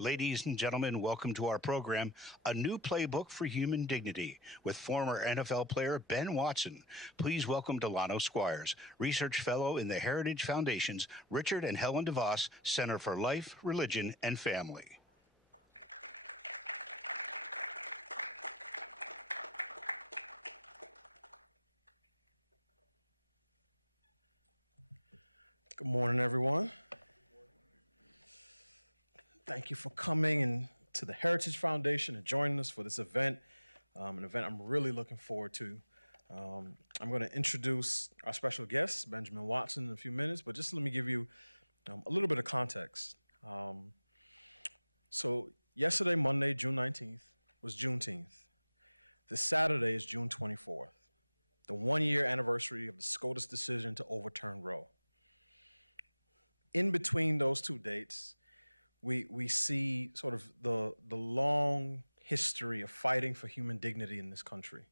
Ladies and gentlemen, welcome to our program, A New Playbook for Human Dignity, with former NFL player Ben Watson. Please welcome Delano Squires, Research Fellow in the Heritage Foundation's Richard and Helen DeVos Center for Life, Religion, and Family. Good morning, everyone. Thank you for coming and to the Heritage Foundation and joining us for this event, an event I'm really looking forward to. I'm going to introduce our special guest, Benjamin Watson, in a few minutes, but just let me give you a little bit of context. So yesterday, Monday, June 19th, was Juneteenth. This Saturday is June 24th, the one-year anniversary of the SCOTUS decision to overturn Roe. In between those two dates, we see sort of the long history of fighting for human dignity in this country.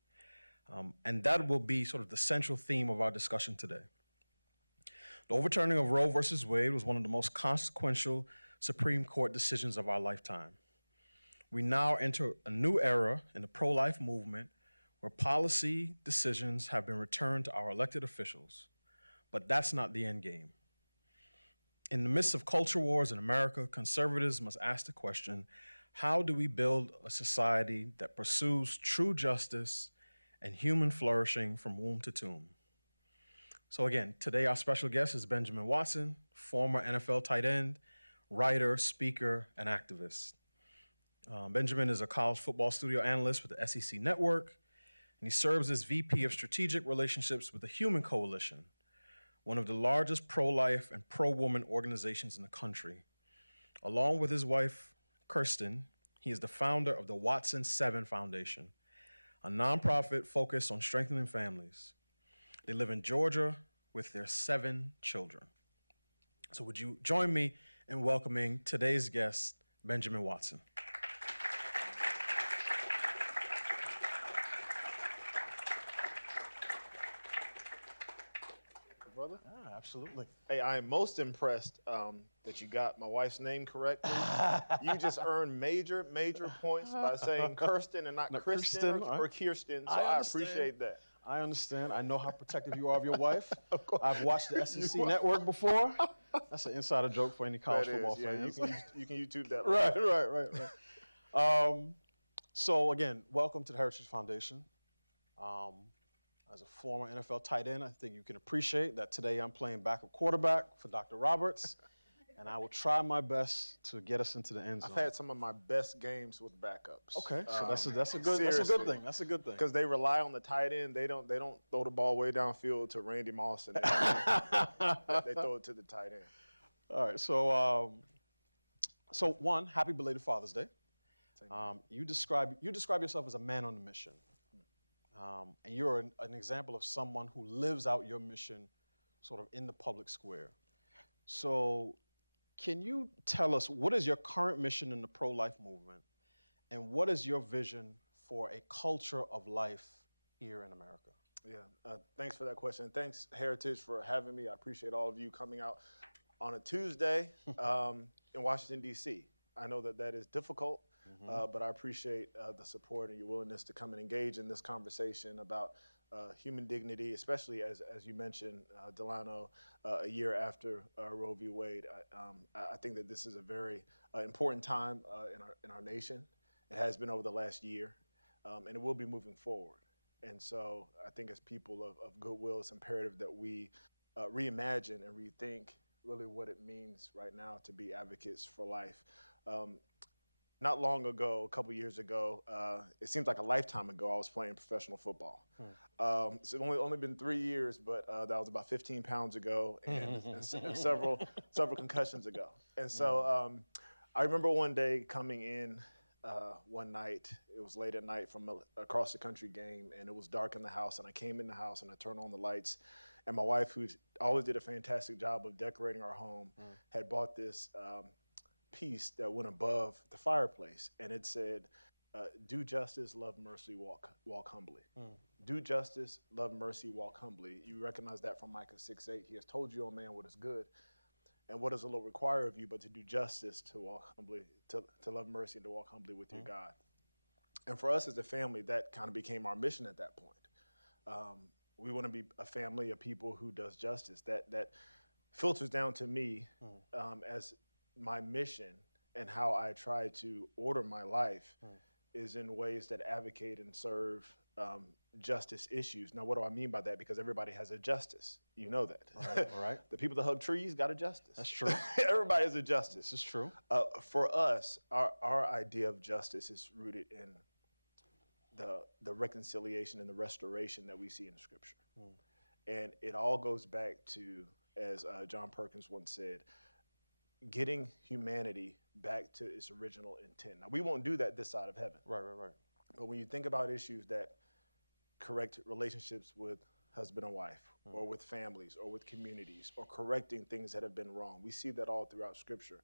And that will be sort of the central theme of our discussion today. The overturning of Roe versus Wade was one of the most consequential Supreme Court decisions of our lifetime. We now enter a new era in the pro-life movement where policy decisions have been returned to our elected officials. But that's not the end game. In the midst of culture wars in America, conservatives must ask the question, how do we build a society that pursues true justice and human flourishing from womb to tomb? So again, today our special guest is Benjamin Watson, former NFL tight end, writer, speaker, and activist. Benjamin is a college football studio analyst with the SEC Network, and he serves as VP of Strategic Relationships with the Human Coalition, one of the largest pro-life and pro-woman organizations in the country. Along with his wife, Kirsten, he is the founder of the Watson 7 Foundation, a nonprofit focused on strengthening families. They live in Georgia with their 7 children. So would you join me in welcoming today's guest, Benjamin Watson? Brother? Absolutely. Hey, I am most impressed that you got my wife's name correctly. You just earned major points by saying Kirsten and not Kristen or Kirsten, so I appreciate that. I understand. I know how protective you are of your wife. Of course. I've watched the SEC Network before. That's an insider joke for any college football fans. You can YouTube that. Right. So again, welcome to the Heritage Foundation. As a former NFL tight end, I think you can appreciate that today I'm playing backup quarterback for Dr. Roberts, and I will try my best to get us into the end zone. I've had some of my best games with backups. Okay, so that's a good thing. That's a good thing. Because they rely on the tight end. They don't throw the ball way downfield to Randy Moss, and they throw it to the tight end. All right, so one, happy belated Father's Day. You describe yourself as a man on a mission. And you're an example of someone who lives out your mission sort of in the public square. So can you tell us, what is your current mission in the pro-life movement, and what is your vision for a culture of life here in America? Yeah, thanks for that question. Thanks, Heritage, for having me. I appreciate all of you coming out on a Tuesday in Washington, D.C. I know that is difficult. But I appreciate the support and your willingness to come and engage in this conversation about human dignity, especially as you mentioned, Delano, a year after Roe v. Wade. I think that this is a very important time in our nation. It has been over the last year, and it will be moving forward. And so I think as people of goodwill, it's imperative that we reimagine and rethink really what it means right now to be advocates for life. Not long ago, a couple years ago, it seems like a lifetime ago, I was playing professional football. It's only been 3 years, but that was about 15 pounds ago and several concussions ago. And so I remember one day coming in one night, it was late at night from a cross the country game, and it was dark in the house, and I came in the house and I turned on the lights, and my wife, who always did a fantastic job of decorating our home, had bought this piece that went above the fireplace, and it said, do justice, love mercy, walk humbly. Do justice, love mercy, walk humbly. You recognize that from Micah 6:8. He has told you, O man, what is good. And what does the Lord require of you but to do justice, to walk humbly, to love mercy, and to walk humbly with your God? And for us as a family, that kind of became our mission at that point. We want to be a family of people who does justice. That filters down to me as my mission, and how I try to order my life is in ways that advocate and serve justice issues. Now, what do I mean by that? Because everybody has a justice. You know that. All right. The people that hug trees got a justice. That's true. Everybody has a justice. This is true. For us, our idea of justice is rooted in the reconciliation and the restoration that we see in Scripture. And it all goes back to, as John Perkins once said, getting humanity back to its original intent. Now, we won't do that this side of heaven. Right. But when you think about issues that correct relationships with husband and wife, or with families, or with communities, or correcting things that have been wrong, we see that all throughout Scripture.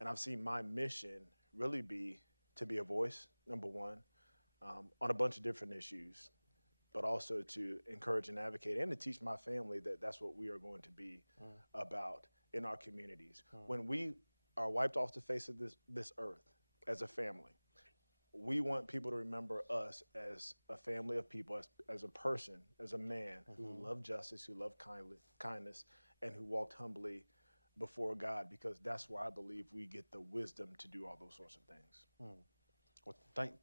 And I've seen my mission really be to be a voice, number one, on a bunch of different issues, but also to encourage and advocate and to teach my family that that's what we are going to be about in our communities. When we are wiped off the face of this earth as a family, we want people to remember us as a family of people, as a person, as a man who loved justice, who loved kindness, and who walked humbly before God, because that's where I believe we get the wisdom to do all those sorts of things. Well,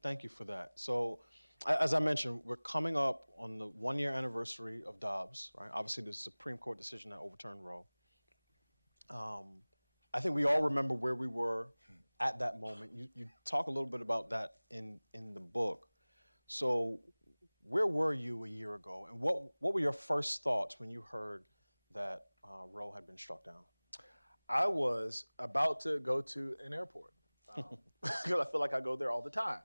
thank you for that. So, as I mentioned, we're coming up on the 1-year anniversary of Dobbs, right? Obviously, the Supreme Court decision that overturned Roe. I think we all remember where we were at that moment. You talk a little bit about that in the book. So, where were you a year ago, and what were your first thoughts when you heard that Roe had been struck down? I was about to go to an airport. Because I feel like I go there all the time.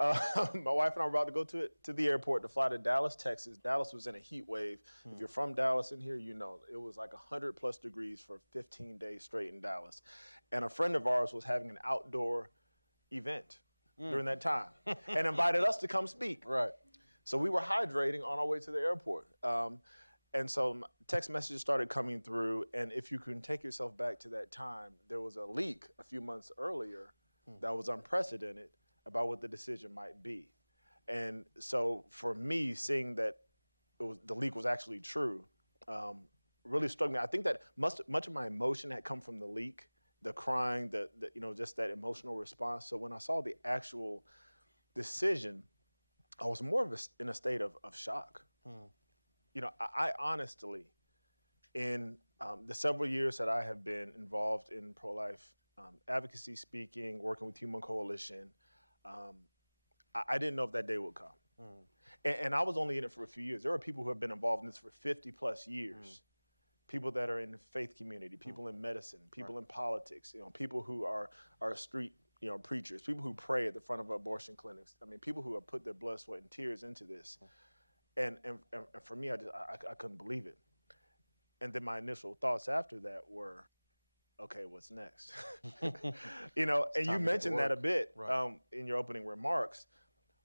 My wife and I were about to go to the airport to fly to Dallas, Texas. Dallas was in a heat wave. If you're from Dallas in here, you know it was like 100+ degrees for 15 days straight in Dallas. And a friend of ours was having an outdoor event during that time and invited us to come speak. Right. So we were hydrating on our way to the airport. And so text messages started coming through. And if you can take yourself back to that time, there was a leak a few months earlier that was unprecedented about what the decision might be. And so for me, seeing that the leak was actually true really struck me. I think that much of my emotion had come from the leak, the crying, just that emotional response. So when I saw the actual decision, I was more in a state of shock. I honestly, in the several years that I have been involved in pro-life advocacy, speaking, working with Human Coalition, I didn't know if that day would come. And I was only in it for a few years. There are people who have been involved in this for 50+ years. People that are in the faith community, people in medicine, people in politics, people who are street preachers, people who pray at the front of abortion clinics. I mean, people who have put their blood, sweat, and tears into this. And for me, I couldn't believe it. And then my initial thoughts after that were, okay, what's next? And you mentioned that a bit in your opening remarks.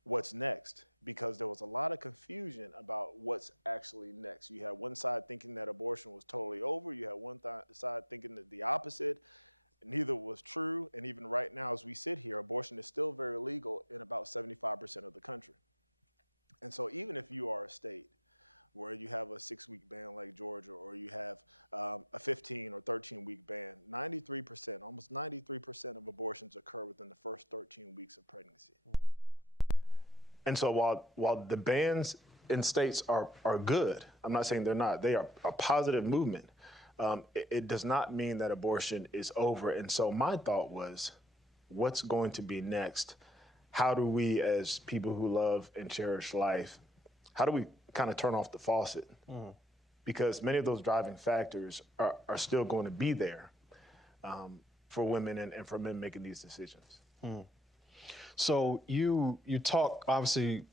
What's next? Because there was a lot of confusion about what's actually next. You had one side thinking that abortion was totally over. You had one side thinking that the opposite. Neither was true. And even right now, as we sit here, abortion is still very legal in about 75% of the country. And so even if you are a state where you have a 6-week ban like Georgia, or you have a 15 or 13-week ban, almost 93% of abortions occur within the first 13 weeks of pregnancy. And so while the bans in states are good, I'm not saying they're not, they are a positive movement, it does not mean that abortion is over. And so my thought was, what's going to be next? How do we, as people who love and cherish life, how do we kind of turn off the faucet? Because many of those driving factors are still going to be there for women and for men making these decisions. So you talk, obviously,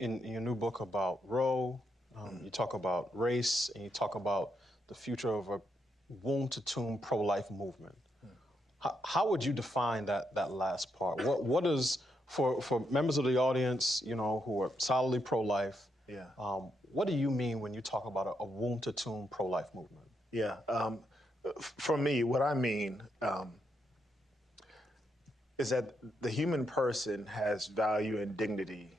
in your new book about Roe, you talk about race, and you talk about the future of a womb-to-tomb pro-life movement. How would you define that last part? What is, for members of the audience, who are solidly pro-life, what do you mean when you talk about a womb-to-tomb pro-life movement? Yeah. For me, what I mean is that the human person has value and dignity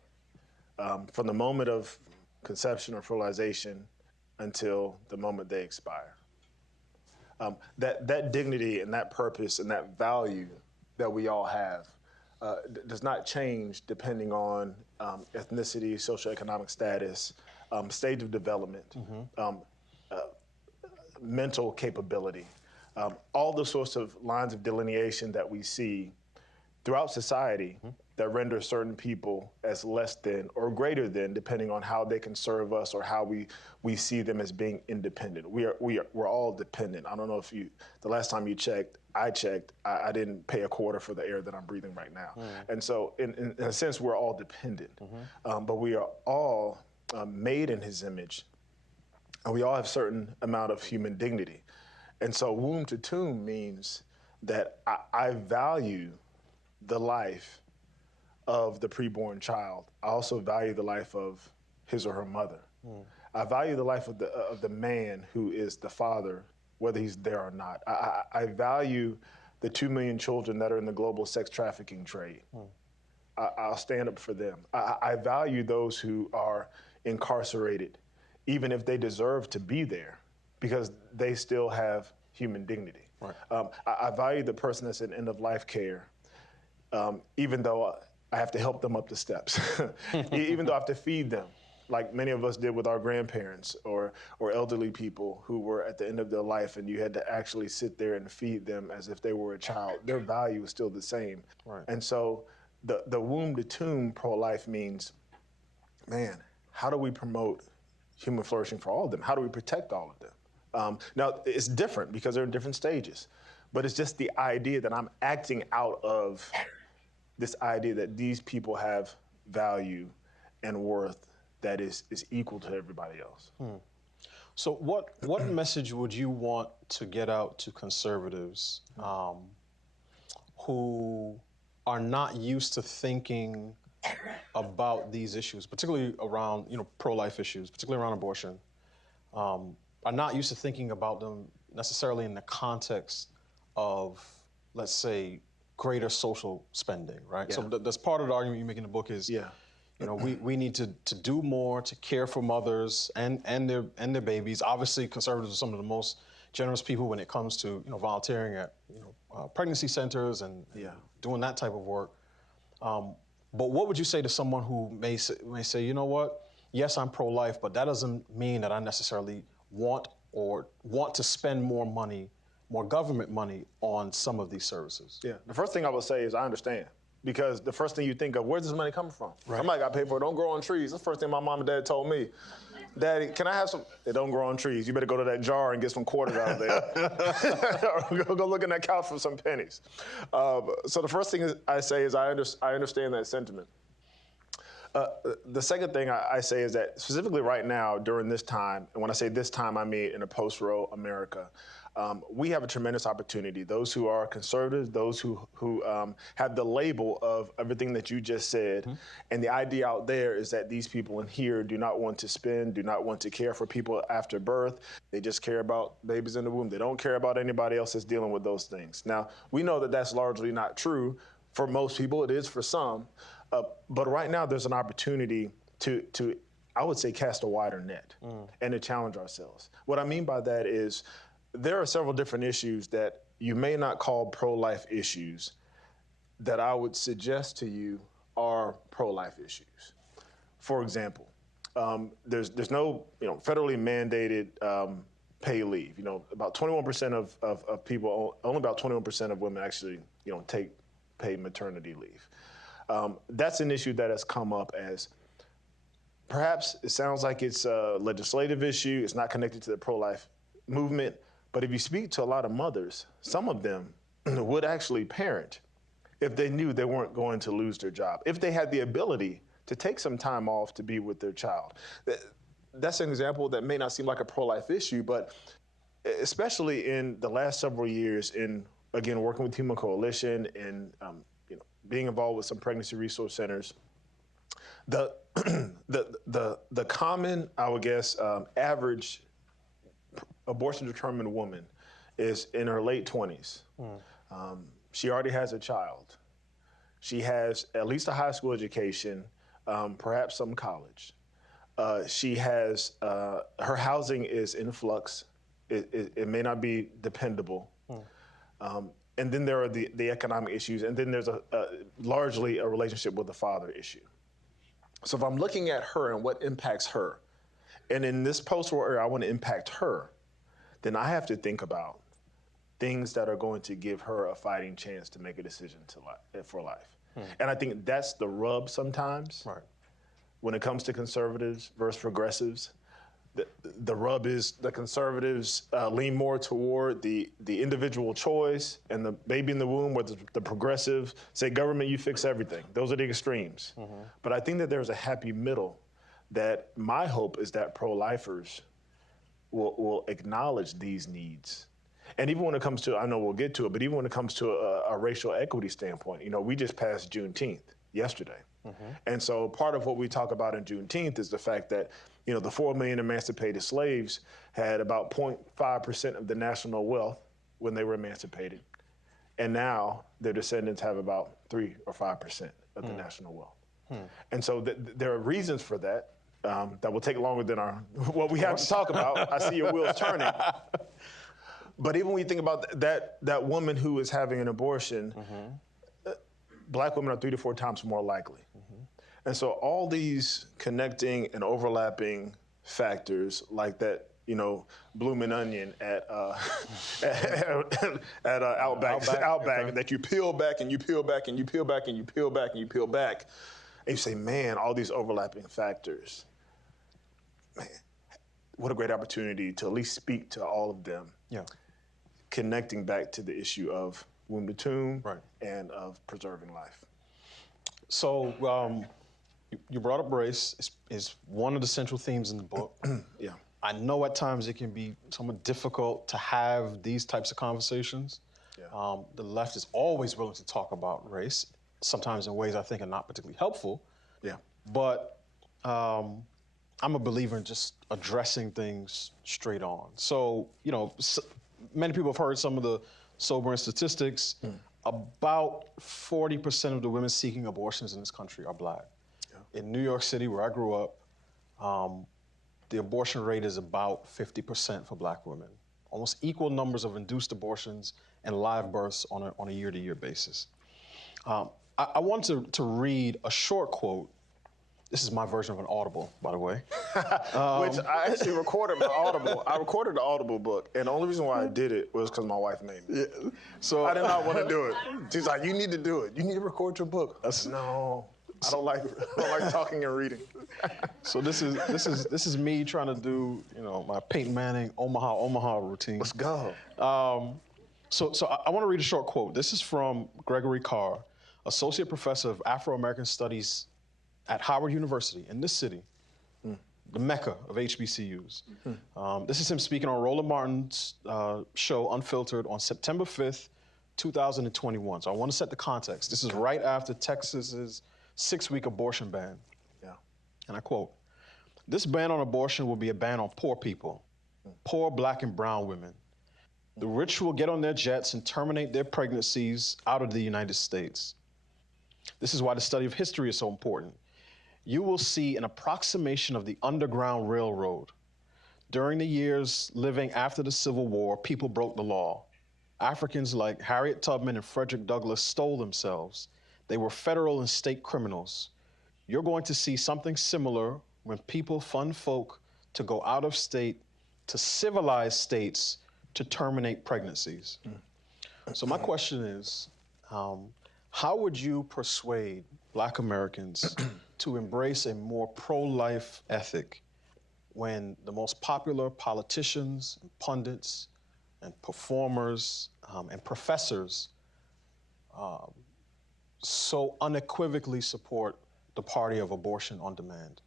from the moment of conception or fertilization until the moment they expire. That dignity and that purpose and that value that we all have does not change depending on ethnicity, socioeconomic status, stage of development, mental capability, all the sorts of lines of delineation that we see throughout society that render certain people as less than or greater than, depending on how they can serve us or how we see them as being independent. We're all dependent. I don't know if the last time you checked, I checked, I didn't pay a quarter for the air that I'm breathing right now. And so in a sense, we're all dependent, but we are all made in his image, and we all have a certain amount of human dignity. And so womb to tomb means that I value the life of the preborn child. I also value the life of his or her mother. I value the life of the man who is the father, whether he's there or not. I value the 2 million children that are in the global sex trafficking trade. I'll stand up for them. I value those who are incarcerated, even if they deserve to be there, because they still have human dignity. Right. I value the person that's in end-of-life care, even though I have to help them up the steps, even though I have to feed them, like many of us did with our grandparents or elderly people who were at the end of their life, and you had to actually sit there and feed them as if they were a child. Their value is still the same. Right. And so the womb to tomb pro-life means, man, how do we promote human flourishing for all of them? How do we protect all of them? Now, it's different because they're in different stages, but it's just the idea that I'm acting out of this idea that these people have value and worth that is equal to everybody else. So what message would you want to get out to conservatives who are not used to thinking about these issues, particularly around pro-life issues, particularly around abortion, are not used to thinking about them necessarily in the context of, let's say, greater social spending, right? Yeah. So that's part of the argument you make in the book is, we need to do more to care for mothers and their babies. Obviously, conservatives are some of the most generous people when it comes to volunteering at pregnancy centers and doing that type of work. But what would you say to someone who may say, you know what? Yes, I'm pro-life, but that doesn't mean that I necessarily want to spend more money, more government money on some of these services. Yeah, the first thing I would say is I understand, because the first thing you think of, where's this money coming from? Right. Somebody got paid for it. Don't grow on trees. That's the first thing my mom and dad told me. Daddy, can I have some? They don't grow on trees. You better go to that jar and get some quarters out of there. Or go look in that couch for some pennies. So the first thing I say is I understand that sentiment. The second thing I say is that specifically right now, during this time, and when I say this time, I mean in a post-Roe America, we have a tremendous opportunity. Those who are conservatives, those who have the label of everything that you just said, and the idea out there is that these people in here do not want to spend, do not want to care for people after birth. They just care about babies in the womb. They don't care about anybody else that's dealing with those things. Now, we know that that's largely not true for most people. It is for some. But right now, there's an opportunity to I would say, cast a wider net and to challenge ourselves. What I mean by that is there are several different issues that you may not call pro-life issues that I would suggest to you are pro-life issues. For example, there's no federally mandated pay leave. About 21% of people, only about 21% of women actually take paid maternity leave. That's an issue that has come up as perhaps it sounds like it's a legislative issue. It's not connected to the pro-life movement. But if you speak to a lot of mothers, some of them would actually parent if they knew they weren't going to lose their job, if they had the ability to take some time off to be with their child. That's an example that may not seem like a pro-life issue, but especially in the last several years in, again, working with Human Coalition and being involved with some pregnancy resource centers, the common, I would guess, average abortion-determined woman is in her late 20s. She already has a child. She has at least a high school education, perhaps some college. She has, her housing is in flux. It may not be dependable. And then there are the economic issues, and then there's largely a relationship with the father issue. So if I'm looking at her and what impacts her, and in this post-war era I want to impact her, then I have to think about things that are going to give her a fighting chance to make a decision for life. And I think that's the rub sometimes. Right. When it comes to conservatives versus progressives. The rub is the conservatives lean more toward the individual choice and the baby in the womb, where the progressives say, government, you fix everything. Those are the extremes. But I think that there's a happy middle that my hope is that pro-lifers will acknowledge these needs. And even when it comes to, I know we'll get to it, but even when it comes to a racial equity standpoint, we just passed Juneteenth yesterday. And so part of what we talk about in Juneteenth is the fact that, the 4 million emancipated slaves had about 0.5% of the national wealth when they were emancipated. And now their descendants have about 3 or 5% of the national wealth. And so there are reasons for that that will take longer than what we have to talk about. I see your wheels turning. But even when you think about that woman who is having an abortion, Black women are 3 to 4 times more likely. And so all these connecting and overlapping factors like that, bloomin' onion at Outback, that you peel back and you peel back and you peel back and you peel back and you peel back, and you say, man, all these overlapping factors, man, what a great opportunity to at least speak to all of them. Yeah. Connecting back to the issue of womb to tomb Right. and of preserving life. So you brought up race. Is one of the central themes in the book. Yeah. I know at times it can be somewhat difficult to have these types of conversations. Yeah. The left is always willing to talk about race, sometimes in ways I think are not particularly helpful. Yeah. But I'm a believer in just addressing things straight on. So, many people have heard some of the sobering statistics. About 40% of the women seeking abortions in this country are Black. Yeah. In New York City, where I grew up, the abortion rate is about 50% for Black women. Almost equal numbers of induced abortions and live births on a year-to-year basis. I want to read a short quote. This is my version of an Audible, by the way. Which I actually recorded my Audible. I recorded the Audible book, and the only reason why I did it was because my wife made me. Yeah. So I did not want to do it. She's like, "You need to do it. You need to record your book." I said, "No, I don't like talking and reading." So this is me trying to do my Peyton Manning Omaha routine. Let's go. So I want to read a short quote. This is from Gregory Carr, Associate Professor of Afro-American Studies at Howard University in this city, the mecca of HBCUs. This is him speaking on Roland Martin's show, Unfiltered, on September 5th, 2021. So I want to set the context. This is right after Texas's 6-week abortion ban. Yeah. And I quote, "This ban on abortion will be a ban on poor people, poor Black and brown women. The rich will get on their jets and terminate their pregnancies out of the United States. This is why the study of history is so important. You will see an approximation of the Underground Railroad. During the years living after the Civil War, people broke the law. Africans like Harriet Tubman and Frederick Douglass stole themselves. They were federal and state criminals. You're going to see something similar when people fund folk to go out of state to civilized states to terminate pregnancies." So my question is, how would you persuade Black Americans to embrace a more pro-life ethic when the most popular politicians, and pundits, and performers, and professors so unequivocally support the party of abortion on demand?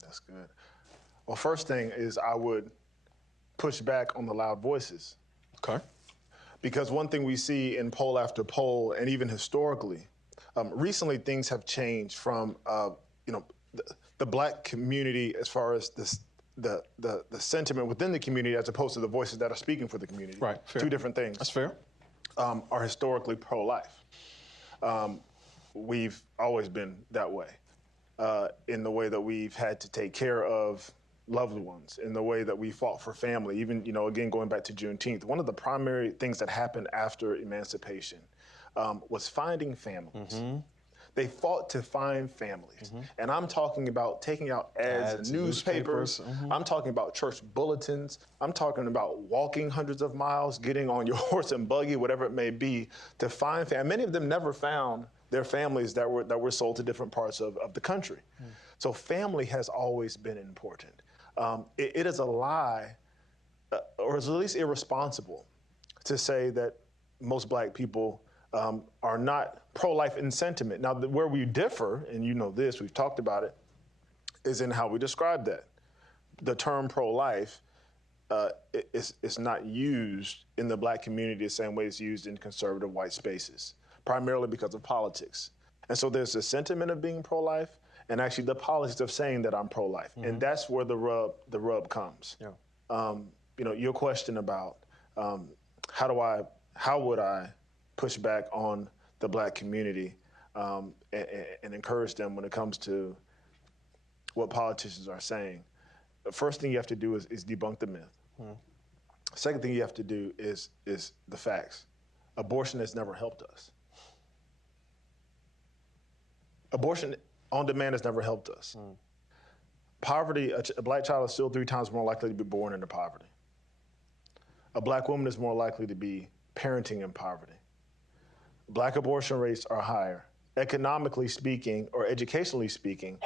That's good. Well, first thing is I would push back on the loud voices. Okay. Because one thing we see in poll after poll, and even historically, recently things have changed from, the Black community as far as the sentiment within the community as opposed to the voices that are speaking for the community. Right. Fair. Two different things. That's fair. Are historically pro-life. We've always been that way, in the way that we've had to take care of loved ones, in the way that we fought for family. Even, again, going back to Juneteenth, one of the primary things that happened after emancipation was finding families. Mm-hmm. They fought to find families. Mm-hmm. And I'm talking about taking out ads in newspapers. Mm-hmm. I'm talking about church bulletins. I'm talking about walking hundreds of miles, getting on your horse and buggy, whatever it may be, to find families. Many of them never found their families that were sold to different parts of the country. Mm. So family has always been important. It is a lie, or is at least irresponsible, to say that most black people are not pro-life in sentiment. Now, where we differ, and you know this, we've talked about it, is in how we describe that. The term pro-life is not used in the black community the same way it's used in conservative white spaces, primarily because of politics. And so there's a sentiment of being pro-life, and actually the politics of saying that I'm pro-life. Mm-hmm. And that's where the rub comes. Yeah. Your question about how would I push back on the black community and encourage them when it comes to what politicians are saying. The first thing you have to do is debunk the myth. Mm-hmm. Second thing you have to do is the facts. Abortion has never helped us. Abortion on demand has never helped us. Mm. Poverty, a black child is still 3 times more likely to be born into poverty. A black woman is more likely to be parenting in poverty. Black abortion rates are higher. Economically speaking, or educationally speaking,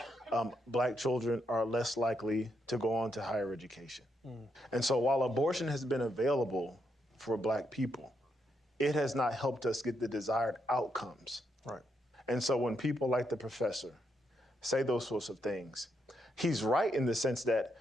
black children are less likely to go on to higher education. Mm. And so while abortion has been available for black people, it has not helped us get the desired outcomes. Right. And so when people like the professor say those sorts of things, he's right in the sense that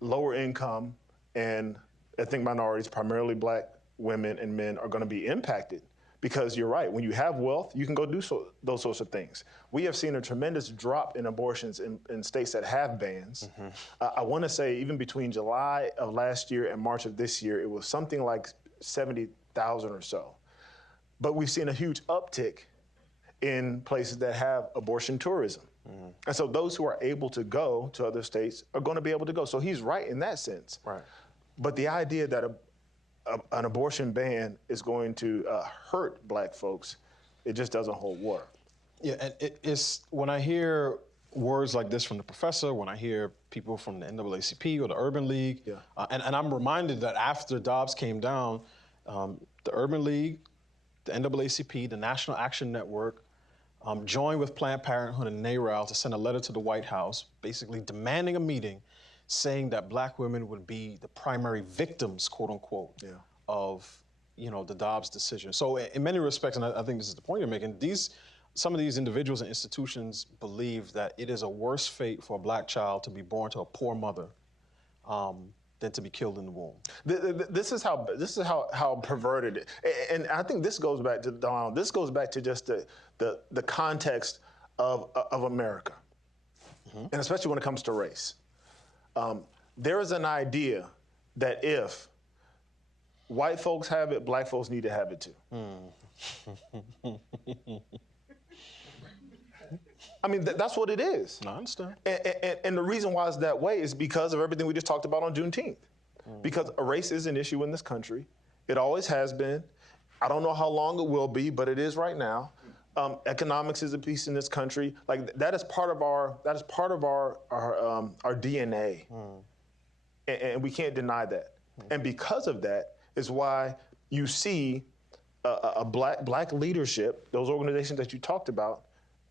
lower income and ethnic minorities, primarily black women and men, are going to be impacted. Because you're right, when you have wealth, you can go do those sorts of things. We have seen a tremendous drop in abortions in states that have bans. Mm-hmm. I want to say even between July of last year and March of this year, it was something like 70,000 or so. But we've seen a huge uptick in places that have abortion tourism. Mm-hmm. And so those who are able to go to other states are going to be able to go. So he's right in that sense. Right. But the idea that an abortion ban is going to hurt black folks, it just doesn't hold water. Yeah, and it's when I hear words like this from the professor, when I hear people from the NAACP or the Urban League, yeah. And I'm reminded that after Dobbs came down, the Urban League, the NAACP, the National Action Network, joined with Planned Parenthood and NARAL to send a letter to the White House, basically demanding a meeting, saying that black women would be the primary victims, quote unquote, yeah. of the Dobbs decision. So in many respects, and I think this is the point you're making, some of these individuals and institutions believe that it is a worse fate for a black child to be born to a poor mother than to be killed in the womb. This is how perverted it. And I think this goes back to Donald. This goes back to just the context of America, mm-hmm. and especially when it comes to race. There is an idea that if white folks have it, black folks need to have it too. I mean, that's what it is. I understand. And the reason why it's that way is because of everything we just talked about on Juneteenth. Because race is an issue in this country. It always has been. I don't know how long it will be, but it is right now. Economics is a piece in this country. Like that is part of our DNA, and we can't deny that. And because of that is why you see a black leadership, those organizations that you talked about,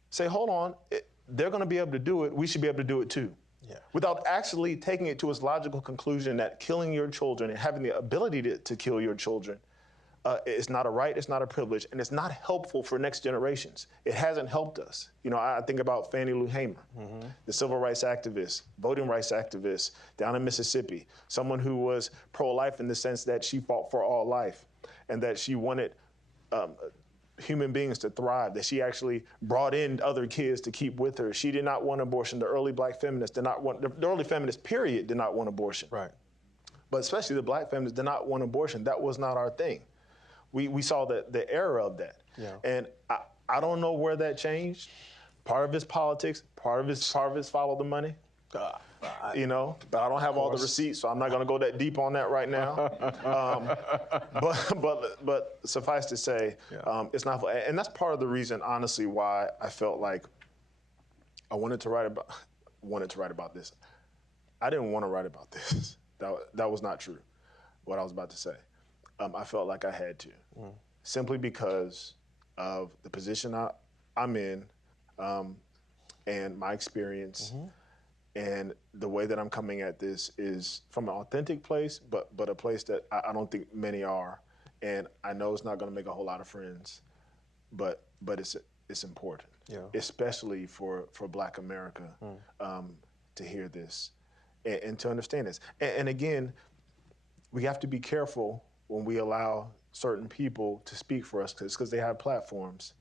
say, hold on, they're going to be able to do it. We should be able to do it too. Yeah. Without actually taking it to its logical conclusion that killing your children and having the ability to kill your children is not a right, it's not a privilege, and it's not helpful for next generations. It hasn't helped us. I think about Fannie Lou Hamer, mm-hmm. the civil rights activist, voting rights activist down in Mississippi, someone who was pro-life in the sense that she fought for all life and that she wanted human beings to thrive, that she actually brought in other kids to keep with her. She did not want abortion. The early black feminists did not want, the early feminists, period, did not want abortion. Right. But especially the black feminists did not want abortion. That was not our thing. We saw the era of that. Yeah. And I don't know where that changed. Part of it's politics, part of it's follow the money. You know, but I don't have all the receipts, so I'm not going to go that deep on that right now. But suffice to say, it's not. And that's part of the reason, honestly, why I felt like I wanted to write about this. I didn't want to write about this. That was not true. What I was about to say. I felt like I had to, simply because of the position I'm in, and my experience. And the way that I'm coming at this is from an authentic place, but a place that I don't think many are. And I know it's not going to make a whole lot of friends, but it's important, especially for Black America, to hear this and to understand this. And again, we have to be careful when we allow certain people to speak for us, because they have platforms.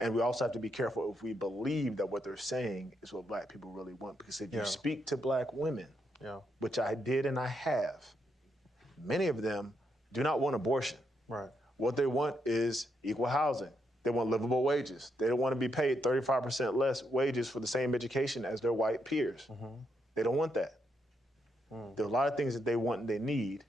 And we also have to be careful if we believe that what they're saying is what Black people really want. Because if you speak to Black women, which I did and I have, many of them do not want abortion. Right. What they want is equal housing. They want livable wages. They don't want to be paid 35% less wages for the same education as their white peers. They don't want that. There are a lot of things that they want and they need,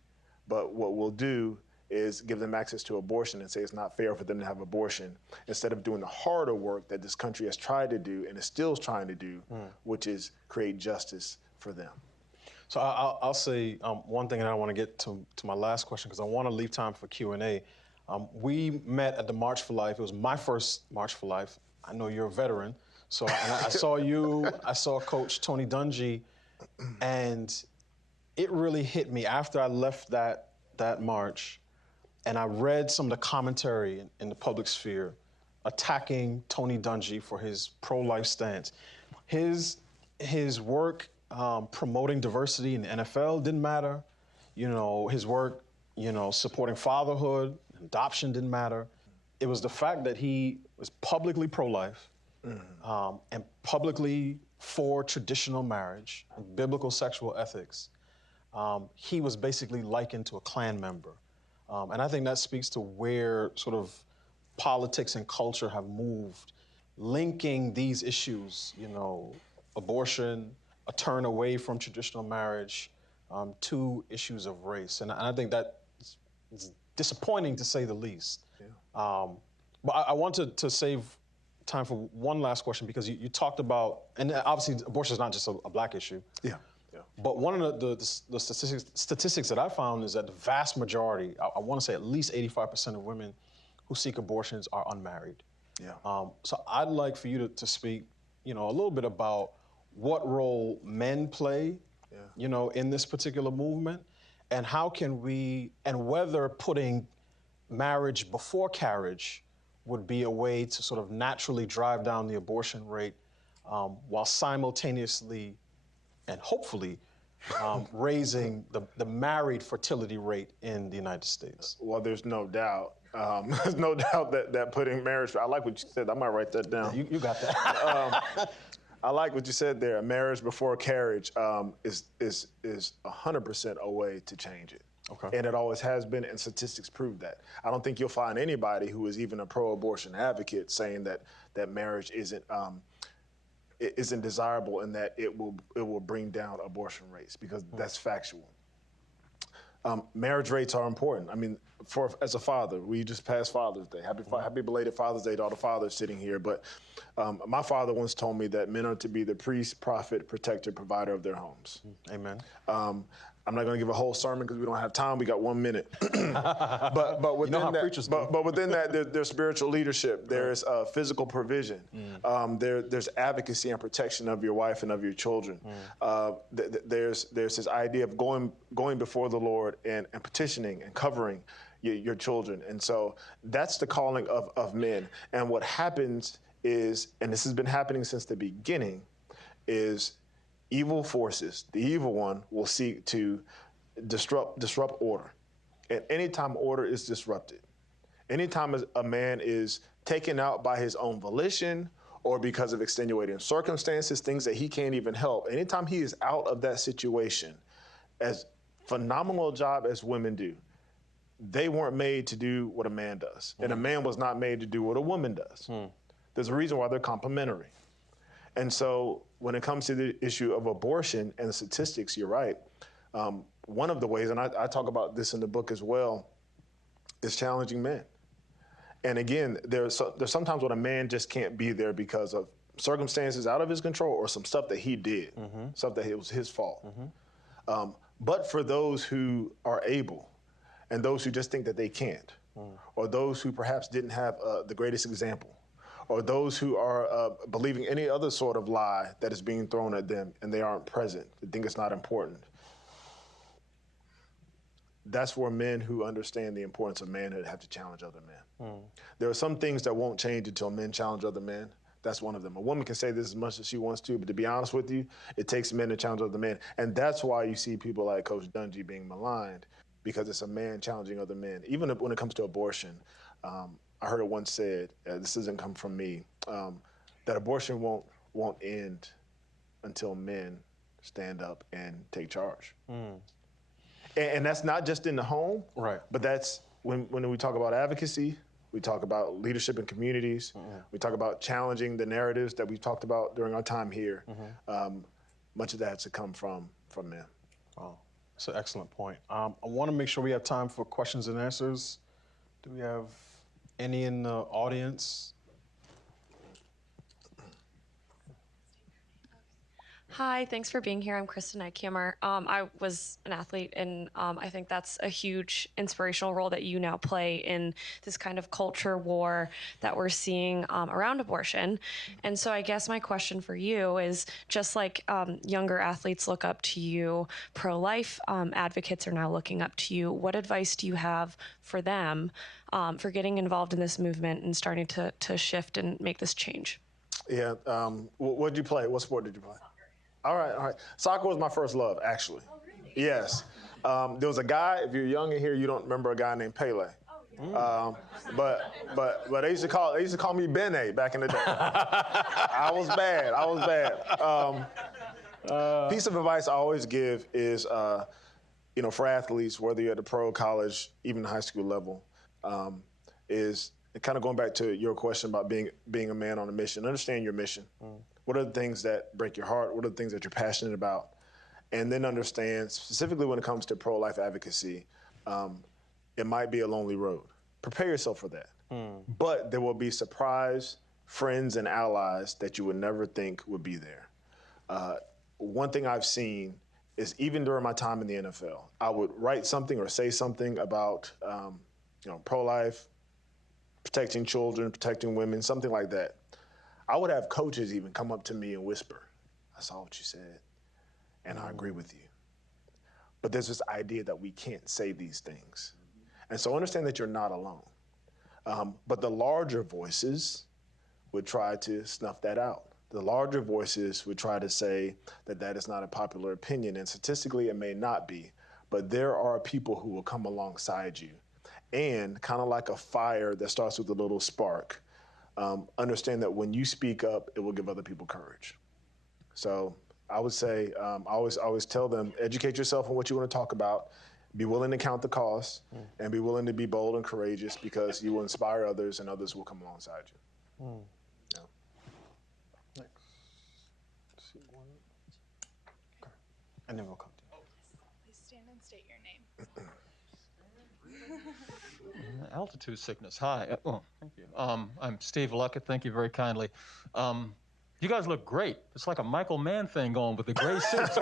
but what we'll do is give them access to abortion and say it's not fair for them to have abortion, instead of doing the harder work that this country has tried to do and is still trying to do, which is create justice for them. So I'll say one thing, and I want to get to my last question, because I want to leave time for Q&A. We met at the March for Life. It was my first March for Life. I know you're a veteran. So I saw you, I saw Coach Tony Dungy, and it really hit me after I left that march. And I read some of the commentary in the public sphere attacking Tony Dungy for his pro-life stance. His work promoting diversity in the NFL didn't matter. You know, his work, supporting fatherhood, adoption didn't matter. It was the fact that he was publicly pro-life and publicly for traditional marriage and biblical sexual ethics. He was basically likened to a Klan member. And I think that speaks to where sort of politics and culture have moved, linking these issues, abortion, a turn away from traditional marriage, to issues of race. And I think that is disappointing, to say the least. But I wanted to save time for one last question, because you talked about, and obviously abortion is not just a Black issue. But one of the statistics that I found is that the vast majority, I want to say at least 85% of women who seek abortions are unmarried. So I'd like for you to speak, a little bit about what role men play, in this particular movement, and how can we, and whether putting marriage before carriage would be a way to sort of naturally drive down the abortion rate, while simultaneously and hopefully raising the married fertility rate in the United States. Well, there's no doubt. There's no doubt that putting marriage, I like what you said. I might write that down. You got that. I like what you said there. Marriage before carriage is 100% a way to change it. Okay. And it always has been, and statistics prove that. I don't think you'll find anybody who is even a pro-abortion advocate saying that marriage isn't desirable and that it will bring down abortion rates, because that's factual. Marriage rates are important. I mean, as a father, we just passed Father's Day. Happy belated Father's Day to all the fathers sitting here. But my father once told me that men are to be the priest, prophet, protector, provider of their homes. Amen. I'm not going to give a whole sermon because we don't have time. We got 1 minute. but within but within that, there's spiritual leadership. There's physical provision. There's advocacy and protection of your wife and of your children. There's this idea of going before the Lord and petitioning and covering your children. And so that's the calling of men. And what happens is, and this has been happening since the beginning, is evil forces, the evil one, will seek to disrupt order. And anytime order is disrupted, Anytime a man is taken out by his own volition or because of extenuating circumstances, things that he can't even help, anytime he is out of that situation, as phenomenal a job as women do, they weren't made to do what a man does. And a man was not made to do what a woman does. There's a reason why they're complementary. And so when it comes to the issue of abortion and the statistics, you're right. One of the ways, and I talk about this in the book as well, is challenging men. And again, there's sometimes when a man just can't be there because of circumstances out of his control or some stuff that he did, stuff that it was his fault. But for those who are able and those who just think that they can't, or those who perhaps didn't have the greatest example, or those who are believing any other sort of lie that is being thrown at them and they aren't present, they think it's not important. That's where men who understand the importance of manhood have to challenge other men. There are some things that won't change until men challenge other men. That's one of them. A woman can say this as much as she wants to, but to be honest with you, it takes men to challenge other men. And that's why you see people like Coach Dungy being maligned, because it's a man challenging other men. Even when it comes to abortion, I heard it once said, this doesn't come from me, that abortion won't end until men stand up and take charge. And that's not just in the home, Right. but that's when we talk about advocacy, we talk about leadership in communities, we talk about challenging the narratives that we talked about during our time here. Much of that has to come from men. Wow, that's an excellent point. I want to make sure we have time for questions and answers. Do we have any in the audience? Hi, thanks for being here. I'm Kristen Eichhammer. I was an athlete, and I think that's a huge inspirational role that you now play in this kind of culture war that we're seeing around abortion. And so I guess my question for you is, just like younger athletes look up to you, pro-life advocates are now looking up to you. What advice do you have for them for getting involved in this movement and starting to shift and make this change? Yeah, what did you play? What sport did you play? All right. Soccer was my first love, actually. Oh, really? Yes. There was a guy, if you're young in here, you don't remember a guy named Pele. But they used to call me Bene back in the day. I was bad. Piece of advice I always give is, for athletes, whether you're at the pro, college, even the high school level, is kind of going back to your question about being a man on a mission. Understand your mission. What are the things that break your heart? What are the things that you're passionate about? And then understand, specifically when it comes to pro-life advocacy, it might be a lonely road. Prepare yourself for that. But there will be surprise friends and allies that you would never think would be there. One thing I've seen is even during my time in the NFL, I would write something or say something about pro-life, protecting children, protecting women, something like that. I would have coaches even come up to me and whisper, I saw what you said, and I agree with you. But there's this idea that we can't say these things. And so understand that you're not alone. But the larger voices would try to snuff that out. The larger voices would try to say that that is not a popular opinion, and statistically it may not be, but there are people who will come alongside you. And kind of like a fire that starts with a little spark, understand that when you speak up, it will give other people courage. So I would say, I always tell them, educate yourself on what you want to talk about, be willing to count the cost, and be willing to be bold and courageous, because you will inspire others and others will come alongside you. Yeah. Next. Let's see one. Okay. And then we'll come to you. Please stand and state your name. Altitude sickness. Hi. Thank you. I'm Steve Luckett. Thank you very kindly. You guys look great. It's like a Michael Mann thing going with the gray suits.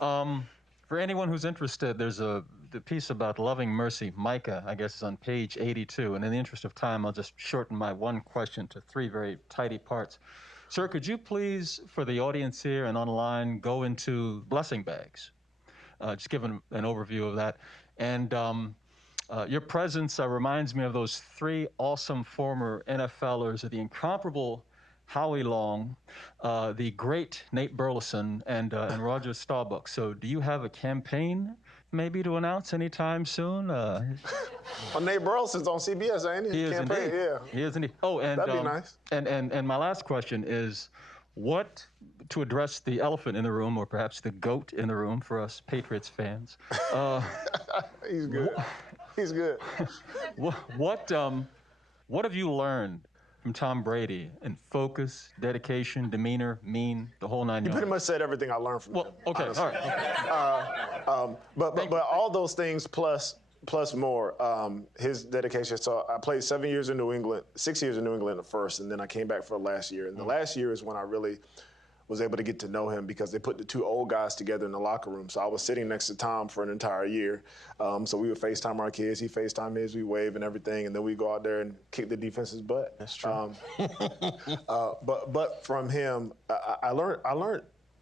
For anyone who's interested, there's the piece about loving mercy. Micah, I guess, is on page 82. And in the interest of time, I'll just shorten my one question to 3 very tidy parts. Sir, could you please, for the audience here and online, go into blessing bags? Just give an overview of that. And your presence reminds me of those 3 awesome former NFLers, the incomparable Howie Long, the great Nate Burleson, and Roger Staubach. So do you have a campaign maybe to announce anytime soon? Well, Nate Burleson's on CBS, ain't he? He is Campaign, indeed. yeah. He is indeed. Oh, and That'd be nice. And my last question is, what, to address the elephant in the room, or perhaps the goat in the room for us Patriots fans? He's good. He's good. What have you learned from Tom Brady in focus, dedication, demeanor, mean, the whole nine You yards? pretty much said everything I learned from him. Well, okay, honestly. all right. But all those things plus more, his dedication. So I played 7 years in New England, 6 years in New England at first, and then I came back for the last year. And the last year is when I really was able to get to know him because they put the two old guys together in the locker room. So I was sitting next to Tom for an entire year. So we would FaceTime our kids. He FaceTime his, we wave and everything, and then we go out there and kick the defense's butt. That's true. But from him, I learned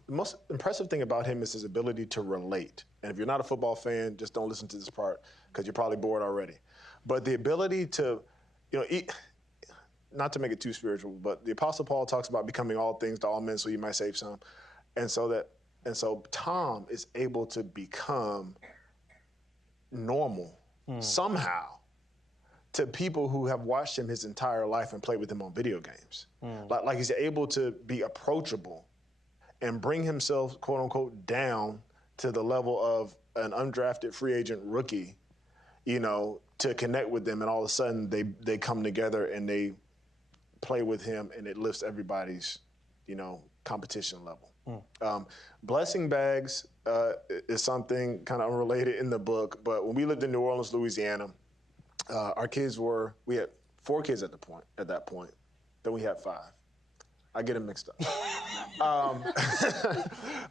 the most impressive thing about him is his ability to relate. And if you're not a football fan, just don't listen to this part because you're probably bored already. But the ability to, not to make it too spiritual, but the Apostle Paul talks about becoming all things to all men so you might save some. And so Tom is able to become normal somehow to people who have watched him his entire life and played with him on video games. Like he's able to be approachable and bring himself, quote unquote, down to the level of an undrafted free agent rookie, to connect with them. And all of a sudden they come together and they play with him, and it lifts everybody's, competition level. Blessing bags is something kind of unrelated in the book, but when we lived in New Orleans, Louisiana, we had 4 kids at that point. Then we had 5. I get them mixed up.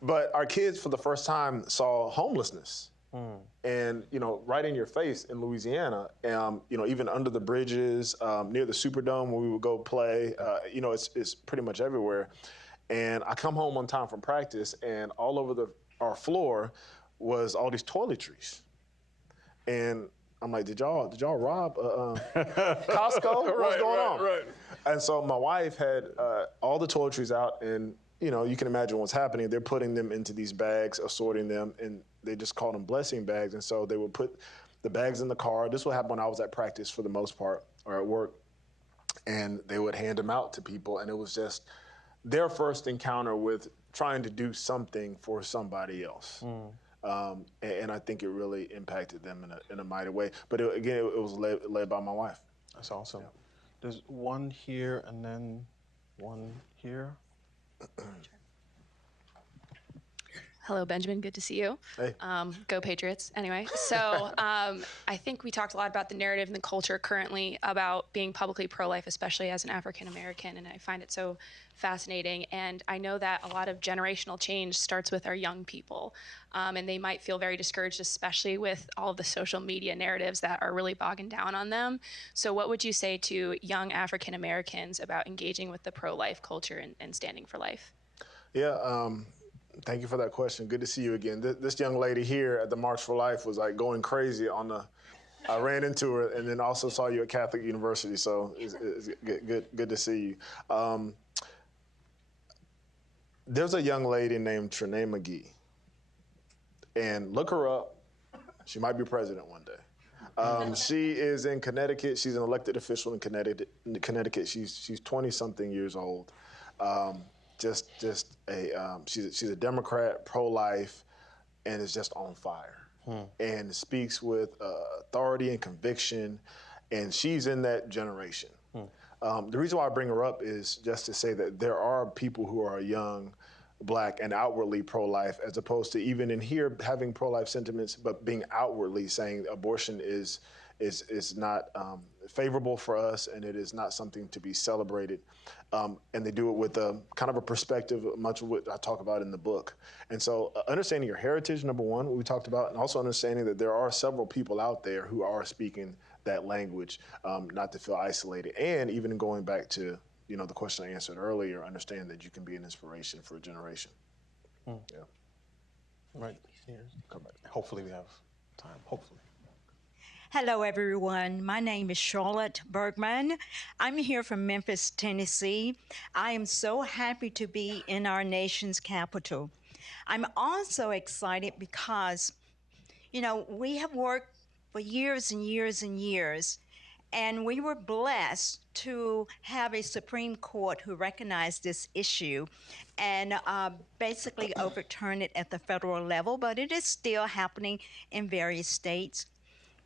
But our kids, for the first time, saw homelessness. And, right in your face in Louisiana, even under the bridges, near the Superdome where we would go play, it's pretty much everywhere. And I come home one time from practice, and all over our floor was all these toiletries. And I'm like, did y'all rob Costco? What's going on? Right. And so my wife had all the toiletries out, and you can imagine what's happening. They're putting them into these bags, assorting them, and they just called them blessing bags. And so they would put the bags in the car. This would happen when I was at practice for the most part, or at work. And they would hand them out to people, and it was just their first encounter with trying to do something for somebody else. And I think it really impacted them in a mighty way. But it was led by my wife. That's awesome. Yeah. There's one here and then one here. Hello, Benjamin. Good to see you. Hey. Go Patriots. Anyway, so I think we talked a lot about the narrative and the culture currently about being publicly pro-life, especially as an African American, and I find it so fascinating. And I know that a lot of generational change starts with our young people, and they might feel very discouraged, especially with all of the social media narratives that are really bogging down on them. So what would you say to young African Americans about engaging with the pro-life culture and standing for life? Yeah, thank you for that question. Good to see you again. This young lady here at the March for Life was like going crazy I ran into her, and then also saw you at Catholic University, so it's good to see you. There's a young lady named Trenae McGee, and look her up. She might be president one day. She is in Connecticut. She's an elected official in Connecticut. She's 20-something years old. She's a Democrat, pro-life, and is just on fire. And speaks with authority and conviction, and she's in that generation. The reason why I bring her up is just to say that there are people who are young, Black, and outwardly pro-life, as opposed to even in here having pro-life sentiments, but being outwardly saying abortion is not favorable for us, and it is not something to be celebrated. And they do it with a kind of a perspective, much of what I talk about in the book. And so understanding your heritage, number one, what we talked about, and also understanding that there are several people out there who are speaking that language, not to feel isolated. And even going back to, the question I answered earlier, understand that you can be an inspiration for a generation. Yeah. Right. Come back. Hopefully we have time. Hopefully. Hello, everyone. My name is Charlotte Bergman. I'm here from Memphis, Tennessee. I am so happy to be in our nation's capital. I'm also excited because You know, we have worked for years and years and years, and we were blessed to have a Supreme Court who recognized this issue and basically overturned it at the federal level, but it is still happening in various states.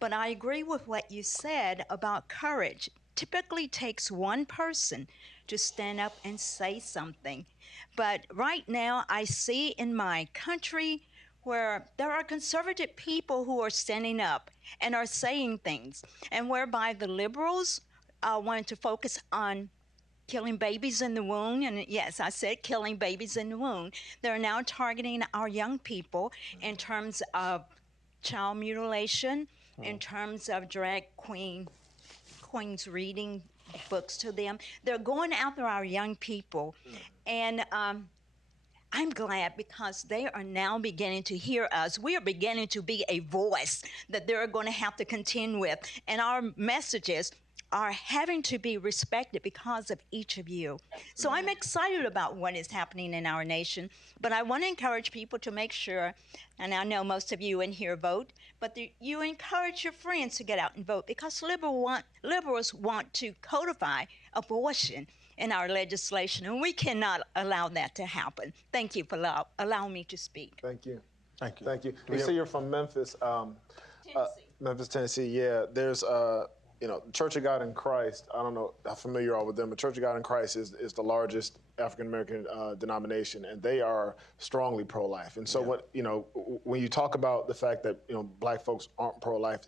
But I agree with what you said about courage. Typically takes one person to stand up and say something. But right now, I see in my country where there are conservative people who are standing up and are saying things, and whereby the liberals wanted to focus on killing babies in the womb. And yes, I said killing babies in the womb. They're now targeting our young people in terms of child mutilation, in terms of drag queens reading books to them. They're going after our young people. And I'm glad because they are now beginning to hear us. We are beginning to be a voice that they're going to have to contend with. And our messages are having to be respected because of each of you. So I'm excited about what is happening in our nation, but I want to encourage people to make sure, and I know most of you in here vote, but you encourage your friends to get out and vote because liberals want to codify abortion in our legislation, and we cannot allow that to happen. Thank you for allowing me to speak. Thank you. Thank you. Thank you. You say you're from Memphis. Memphis, Tennessee. Yeah, there's Church of God in Christ. I don't know how familiar you are with them, but Church of God in Christ is the largest African American denomination, and they are strongly pro-life. And so, when you talk about the fact that black folks aren't pro-life,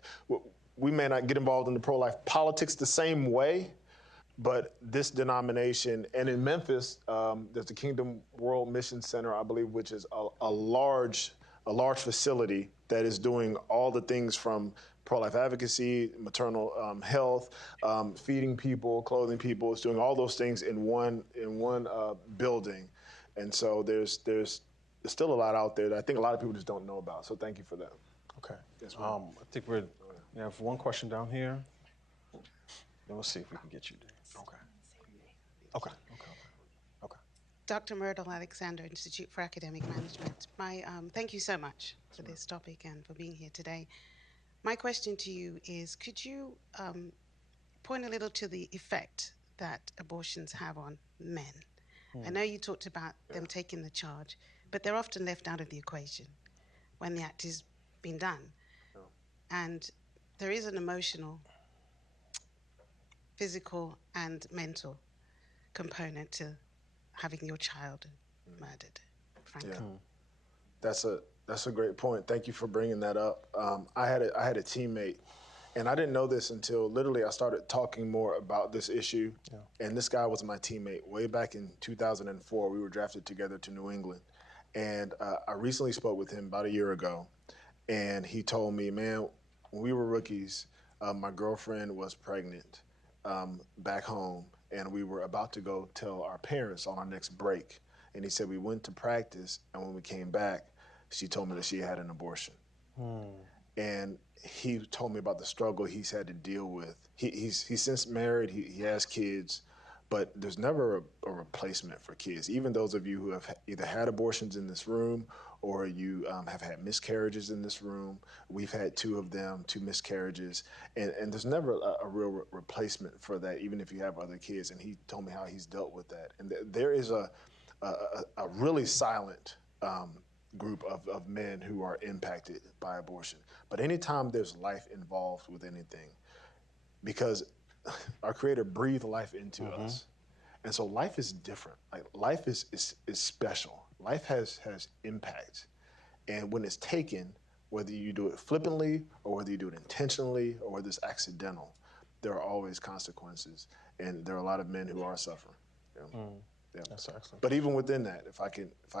we may not get involved in the pro-life politics the same way. But this denomination, and in Memphis, there's the Kingdom World Mission Center, I believe, which is a large facility that is doing all the things from pro-life advocacy, maternal health, feeding people, clothing people. It's doing all those things in one building, and so there's still a lot out there that I think a lot of people just don't know about. So thank you for that. Okay. Yes, I think we have one question down here. Then we'll see if we can get you there. Okay. Dr. Myrtle Alexander, Institute for Academic Management. Thank you so much for this topic and for being here today. My question to you is, could you point a little to the effect that abortions have on men? I know you talked about them taking the charge, but they're often left out of the equation when the act is being done. And there is an emotional, physical, and mental component to having your child murdered, frankly. Yeah. That's a great point. Thank you for bringing that up. I had a teammate, and I didn't know this until literally I started talking more about this issue. Yeah. And this guy was my teammate way back in 2004. We were drafted together to New England, and I recently spoke with him about a year ago, and he told me, man, when we were rookies, my girlfriend was pregnant back home, and we were about to go tell our parents on our next break. And he said we went to practice, and when we came back, she told me that she had an abortion. And he told me about the struggle he's had to deal with. He's since married, he has kids, but there's never a replacement for kids. Even those of you who have either had abortions in this room or you have had miscarriages in this room. We've had 2 of them, 2 miscarriages, and there's never a real replacement for that, even if you have other kids. And he told me how he's dealt with that. And there is a really silent group of men who are impacted by abortion. But anytime there's life involved with anything, because our Creator breathed life into us, and so life is different. Like life is special. Life has impact, and when it's taken, whether you do it flippantly or whether you do it intentionally or whether it's accidental, there are always consequences, and there are a lot of men who are suffering. Yeah. That's excellent. But even within that, if I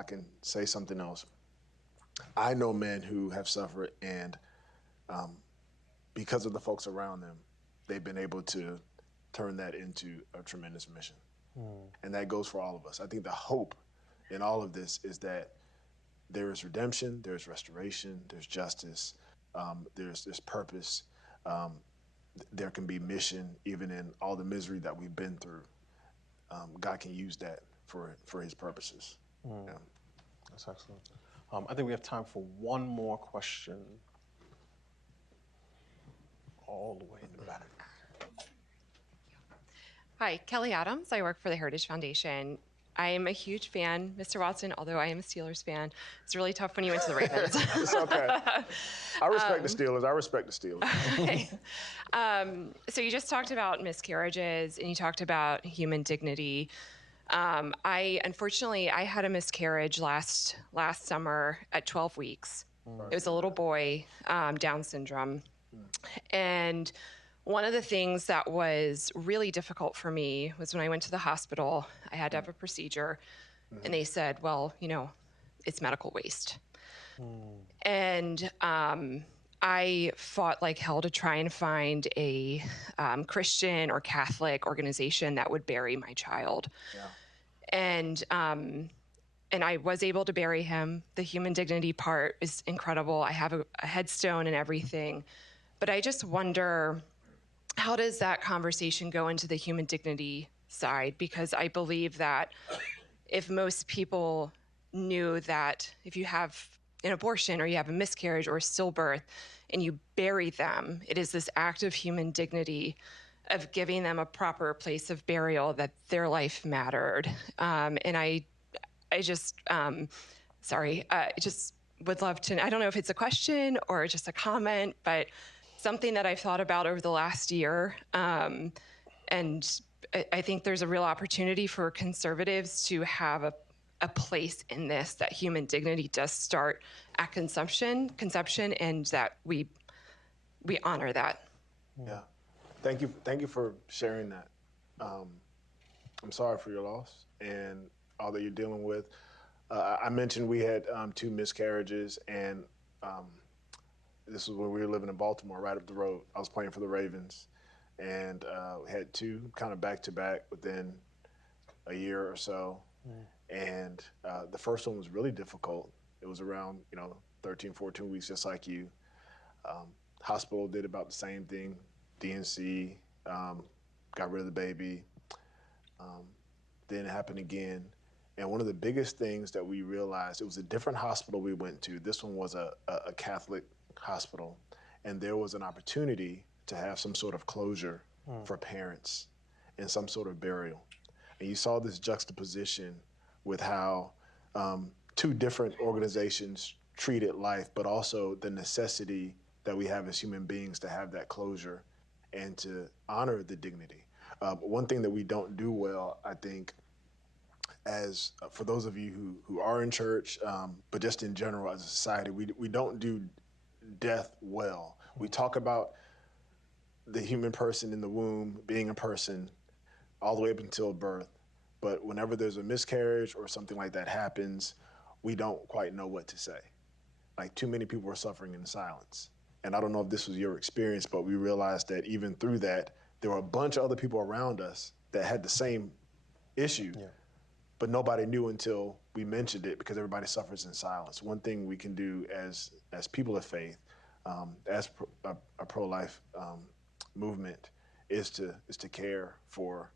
can say something else, I know men who have suffered, and because of the folks around them, they've been able to turn that into a tremendous mission. And that goes for all of us. I think the hope in all of this is that there is redemption, there's restoration, there's justice, there's purpose. There can be mission even in all the misery that we've been through. God can use that for his purposes. That's excellent. I think we have time for one more question. all the way in the back. Hi, Kelly Adams. I work for the Heritage Foundation. I am a huge fan, Mr. Watson, although I am a Steelers fan. It's really tough when you went to the Ravens. It's okay. I respect the Steelers. I respect the Steelers. Okay. So you just talked about miscarriages and you talked about human dignity. Unfortunately, I had a miscarriage last summer at 12 weeks. It was a little boy, Down syndrome. And one of the things that was really difficult for me was when I went to the hospital, I had to have a procedure, and they said, well, it's medical waste. And I fought like hell to try and find a Christian or Catholic organization that would bury my child. Yeah. And I was able to bury him. The human dignity part is incredible. I have a headstone and everything. But I just wonder, how does that conversation go into the human dignity side? Because I believe that if most people knew that if you have an abortion or you have a miscarriage or a stillbirth and you bury them, it is this act of human dignity of giving them a proper place of burial, that their life mattered. And I just would love to, I don't know if it's a question or just a comment, but something that I've thought about over the last year. And I think there's a real opportunity for conservatives to have a place in this, that human dignity does start at conception, and that we honor that. Yeah. Thank you for sharing that. I'm sorry for your loss and all that you're dealing with. I mentioned we had 2 miscarriages, and this was when we were living in Baltimore, right up the road. I was playing for the Ravens, and we had 2 kind of back-to-back within a year or so. And the first one was really difficult. It was around 13, 14 weeks, just like you. Hospital did about the same thing. DNC, got rid of the baby. Then it happened again. And one of the biggest things that we realized, it was a different hospital we went to. This one was a Catholic hospital. And there was an opportunity to have some sort of closure for parents and some sort of burial. And you saw this juxtaposition with how 2 different organizations treated life, but also the necessity that we have as human beings to have that closure and to honor the dignity. One thing that we don't do well, I think, as for those of you who are in church, but just in general as a society, we don't do death well. We talk about the human person in the womb being a person all the way up until birth. But whenever there's a miscarriage or something like that happens, we don't quite know what to say. Like, too many people are suffering in silence. And I don't know if this was your experience, but we realized that even through that, there were a bunch of other people around us that had the same issue, but nobody knew until we mentioned it, because everybody suffers in silence. One thing we can do as people of faith, as a pro-life movement, is to care for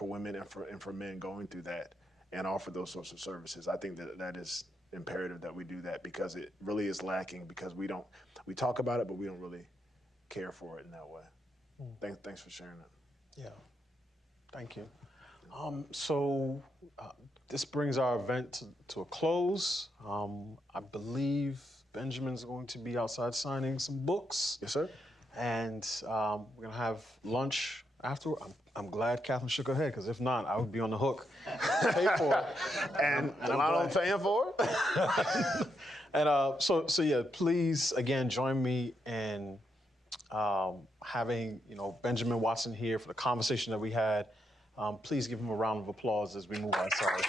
women and for men going through that, and offer those sorts of services. I think that is imperative that we do that, because it really is lacking, because we talk about it, but we don't really care for it in that way. Thanks for sharing that. Yeah, thank you. So this brings our event to a close. I believe Benjamin's going to be outside signing some books. Yes, sir. And we're gonna have lunch after. I'm glad Catherine shook her head, because if not, I would be on the hook to pay for it. and I'm paying for it. And so yeah, please again join me in having Benjamin Watson here for the conversation that we had. Please give him a round of applause as we move outside.